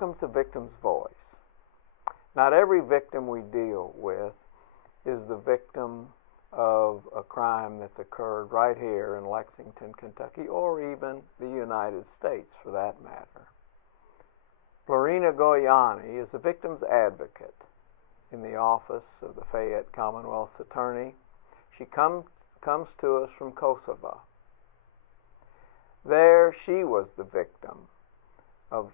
Welcome to Victim's Voice. Not every victim we deal with is the victim of a crime that's occurred right here in Lexington, Kentucky, or even the United States for that matter. Florina Goiani is a victim's advocate in the office of the Fayette Commonwealth's Attorney. She comes to us from Kosovo. There she was the victim of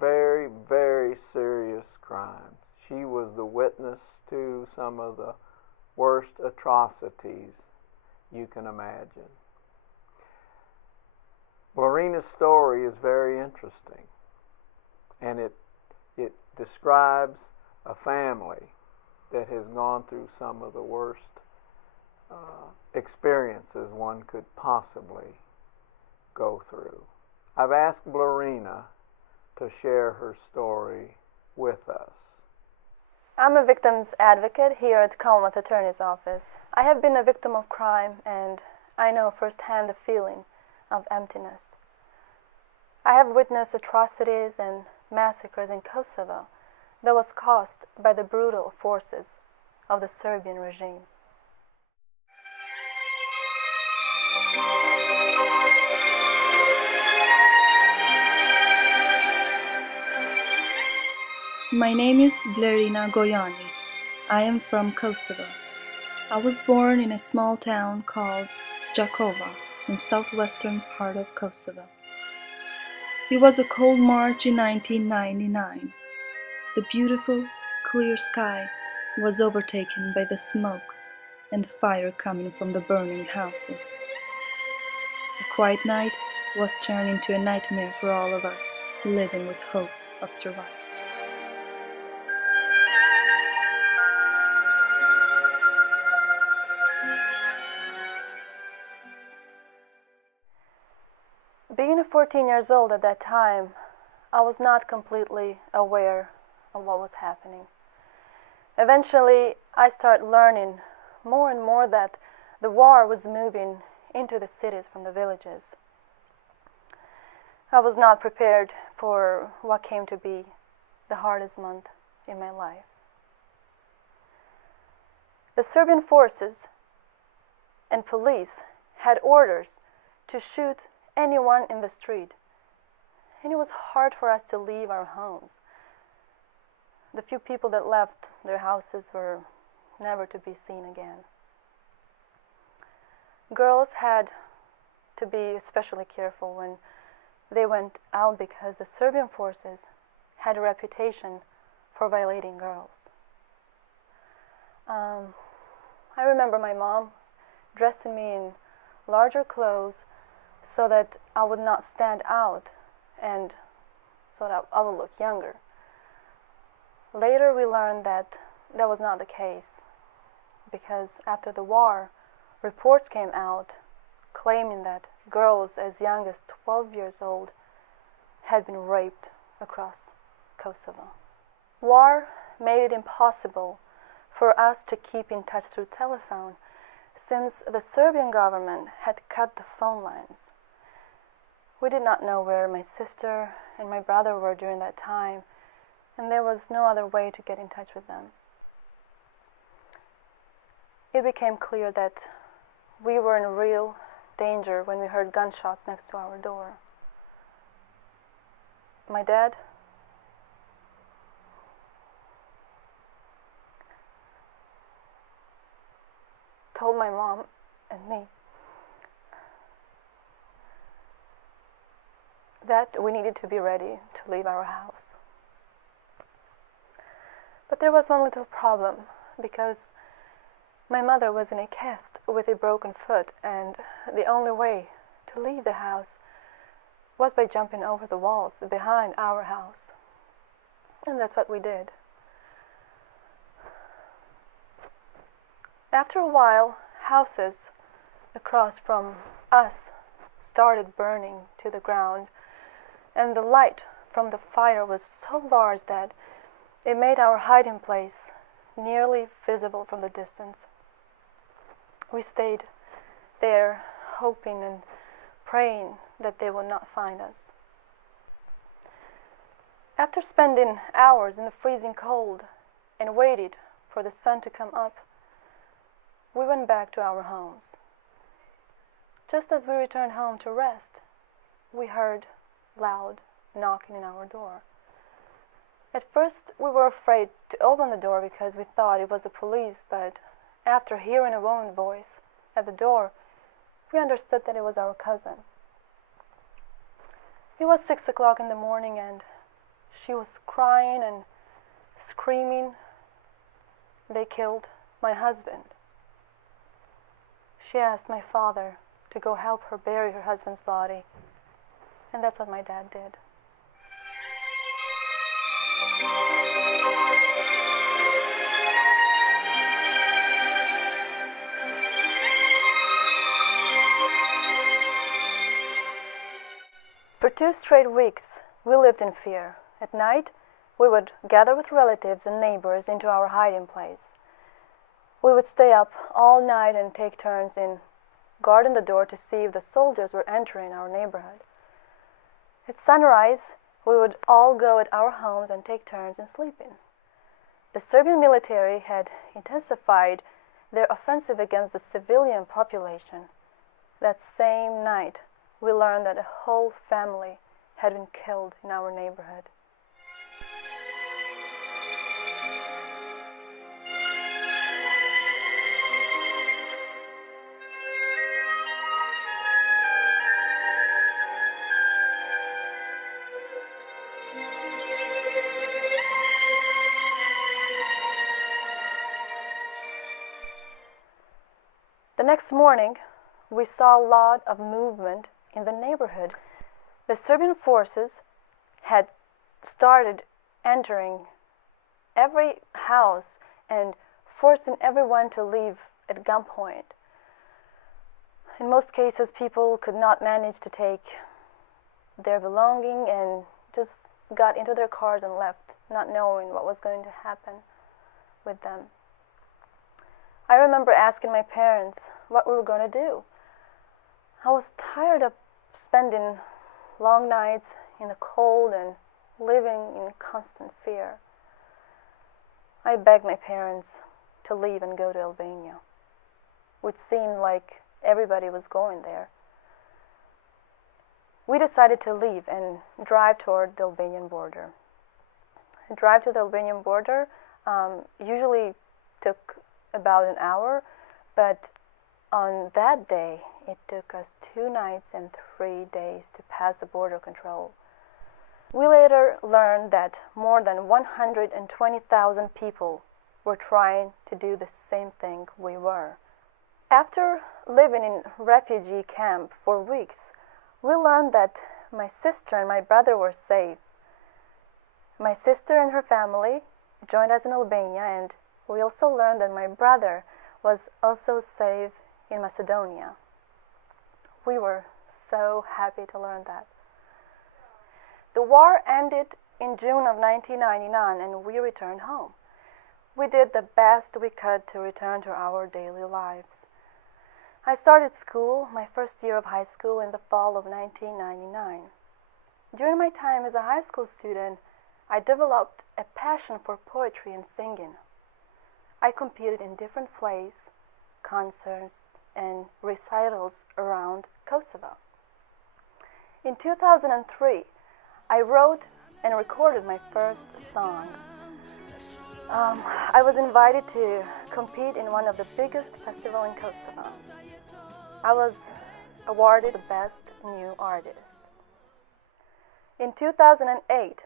very, very serious crimes. She was the witness to some of the worst atrocities you can imagine. Florina's story is very interesting, and it describes a family that has gone through some of the worst experiences one could possibly go through. I've asked Florina to share her story with us. I'm a victim's advocate here at the Commonwealth Attorney's Office. I have been a victim of crime, and I know firsthand the feeling of emptiness. I have witnessed atrocities and massacres in Kosovo that was caused by the brutal forces of the Serbian regime. My name is Florina Goiani. I am from Kosovo. I was born in a small town called Jakova in southwestern part of Kosovo. It was a cold March in 1999. The beautiful, clear sky was overtaken by the smoke and fire coming from the burning houses. A quiet night was turned into a nightmare for all of us living with hope of survival. Being 14 years old at that time, I was not completely aware of what was happening. Eventually, I started learning more and more that the war was moving into the cities from the villages. I was not prepared for what came to be the hardest month in my life. The Serbian forces and police had orders to shoot anyone in the street, and it was hard for us to leave our homes. The few people that left their houses were never to be seen again. Girls had to be especially careful when they went out because the Serbian forces had a reputation for violating girls. I remember my mom dressing me in larger clothes so that I would not stand out and so that I would look younger. Later we learned that that was not the case, because after the war, reports came out claiming that girls as young as 12 years old had been raped across Kosovo. War made it impossible for us to keep in touch through telephone, since the Serbian government had cut the phone lines. We did not know where my sister and my brother were during that time, and there was no other way to get in touch with them. It became clear that we were in real danger when we heard gunshots next to our door. My dad told my mom and me that we needed to be ready to leave our house. But there was one little problem, because my mother was in a cast with a broken foot, and the only way to leave the house was by jumping over the walls behind our house. And that's what we did. After a while, houses across from us started burning to the ground, and the light from the fire was so large that it made our hiding place nearly visible from the distance. We stayed there, hoping and praying that they would not find us. After spending hours in the freezing cold and waited for the sun to come up, we went back to our homes. Just as we returned home to rest, we heard loud knocking on our door. At first, we were afraid to open the door because we thought it was the police, but after hearing a woman's voice at the door, we understood that it was our cousin. It was 6 o'clock in the morning and she was crying and screaming, "They killed my husband." She asked my father to go help her bury her husband's body, and that's what my dad did. For 2 straight weeks, we lived in fear. At night, we would gather with relatives and neighbors into our hiding place. We would stay up all night and take turns in guarding the door to see if the soldiers were entering our neighborhood. At sunrise, we would all go at our homes and take turns in sleeping. The Serbian military had intensified their offensive against the civilian population. That same night, we learned that a whole family had been killed in our neighborhood. The next morning, we saw a lot of movement in the neighborhood. The Serbian forces had started entering every house and forcing everyone to leave at gunpoint. In most cases, people could not manage to take their belongings and just got into their cars and left, not knowing what was going to happen with them. I remember asking my parents what we were going to do. I was tired of spending long nights in the cold and living in constant fear. I begged my parents to leave and go to Albania, which seemed like everybody was going there. We decided to leave and drive toward the Albanian border. A drive to the Albanian border usually took about an hour, but on that day it took us 2 nights and 3 days to pass the border control. We later learned that more than 120,000 people were trying to do the same thing we were. After living in refugee camp for weeks, we learned that my sister and my brother were safe. My sister and her family joined us in Albania, and we also learned that my brother was also safe in Macedonia. We were so happy to learn that. The war ended in June of 1999 and we returned home. We did the best we could to return to our daily lives. I started school, my first year of high school, in the fall of 1999. During my time as a high school student, I developed a passion for poetry and singing. I competed in different plays, concerts, and recitals around Kosovo. In 2003, I wrote and recorded my first song. I was invited to compete in one of the biggest festivals in Kosovo. I was awarded the Best New Artist. In 2008,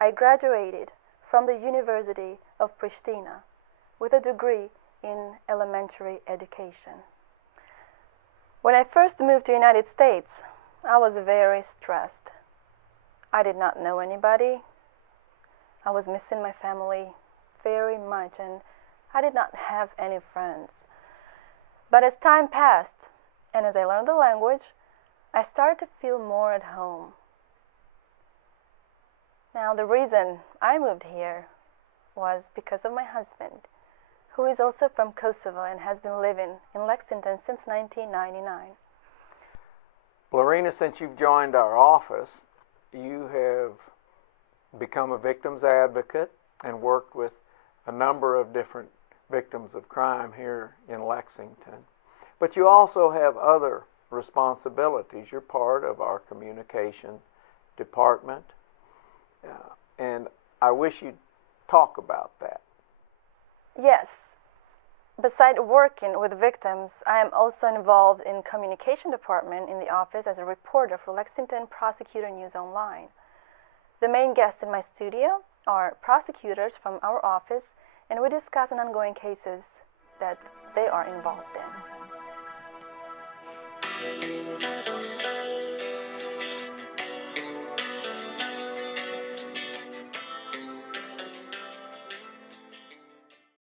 I graduated from the University of Pristina with a degree in elementary education. When I first moved to the United States, I was very stressed. I did not know anybody. I was missing my family very much, and I did not have any friends. But as time passed, and as I learned the language, I started to feel more at home. Now, the reason I moved here was because of my husband, who is also from Kosovo and has been living in Lexington since 1999. Blarina, since you've joined our office, you have become a victim's advocate and worked with a number of different victims of crime here in Lexington. But you also have other responsibilities. You're part of our communication department, and I wish you'd talk about that. Yes. Besides working with victims, I am also involved in communication department in the office as a reporter for Lexington Prosecutor News Online. The main guests in my studio are prosecutors from our office, and we discuss an ongoing cases that they are involved in.